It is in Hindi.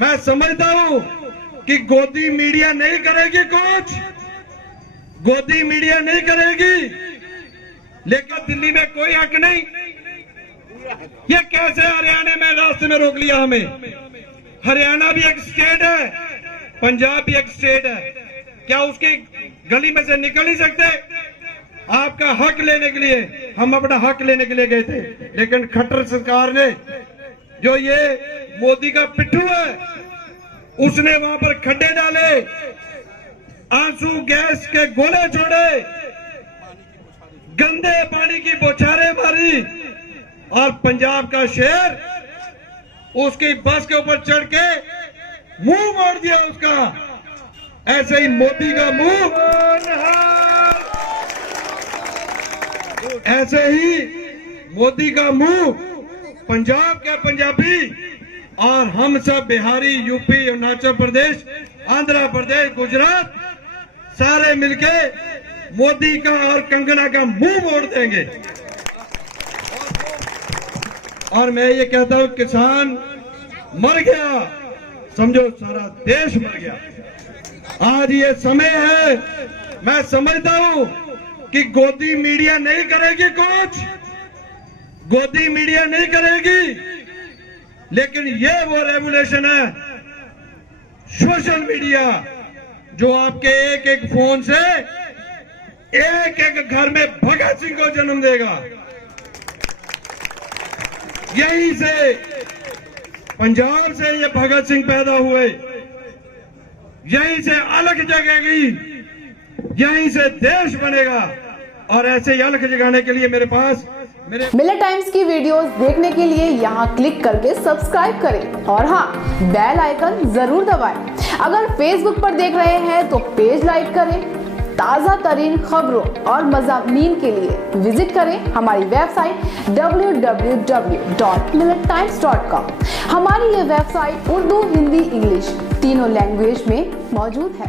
मैं समझता हूं कि गोदी मीडिया नहीं करेगी, कुछ गोदी मीडिया नहीं करेगी, लेकिन दिल्ली में कोई हक नहीं। ये कैसे हरियाणा में रास्ते में रोक लिया हमें? हरियाणा भी एक स्टेट है, पंजाब भी एक स्टेट है, क्या उसकी गली में से निकल नहीं सकते? आपका हक लेने के लिए, हम अपना हक लेने के लिए गए थे, लेकिन खट्टर सरकार ने, जो ये मोदी का पिट्ठू है, उसने वहां पर खड्डे डाले, आंसू गैस के गोले छोड़े, गंदे पानी की बौछारें मारी, और पंजाब का शेर उसकी बस के ऊपर चढ़ के मुंह मोड़ दिया उसका। ऐसे ही मोदी का मुंह, ऐसे ही मोदी का मुंह पंजाब के पंजाबी और हम सब बिहारी, यूपी, अरुणाचल प्रदेश, आंध्र प्रदेश, गुजरात, सारे मिलके मोदी का और कंगना का मुंह मोड़ देंगे। और मैं ये कहता हूं, किसान मर गया, समझो सारा देश मर गया। आज ये समय है, मैं समझता हूं कि गोदी मीडिया नहीं करेगी, कुछ गोदी मीडिया नहीं करेगी, लेकिन ये वो रेवोल्यूशन है, सोशल मीडिया, जो आपके एक एक फोन से एक एक घर में भगत सिंह को जन्म देगा। यहीं से, पंजाब से ये भगत सिंह पैदा हुए, यहीं से अलख जगेगी, यहीं से देश बनेगा। और ऐसे ही अलख जगाने के लिए मेरे पास मिलेट टाइम्स की वीडियोस देखने के लिए यहाँ क्लिक करके सब्सक्राइब करें और हाँ, बेल आइकन जरूर दबाएं। अगर फेसबुक पर देख रहे हैं तो पेज लाइक करें। ताज़ा तरीन खबरों और मज़ामीन के लिए विजिट करें हमारी वेबसाइट www.millettimes.com। हमारी ये वेबसाइट उर्दू, हिंदी, इंग्लिश तीनों लैंग्वेज में मौजूद है।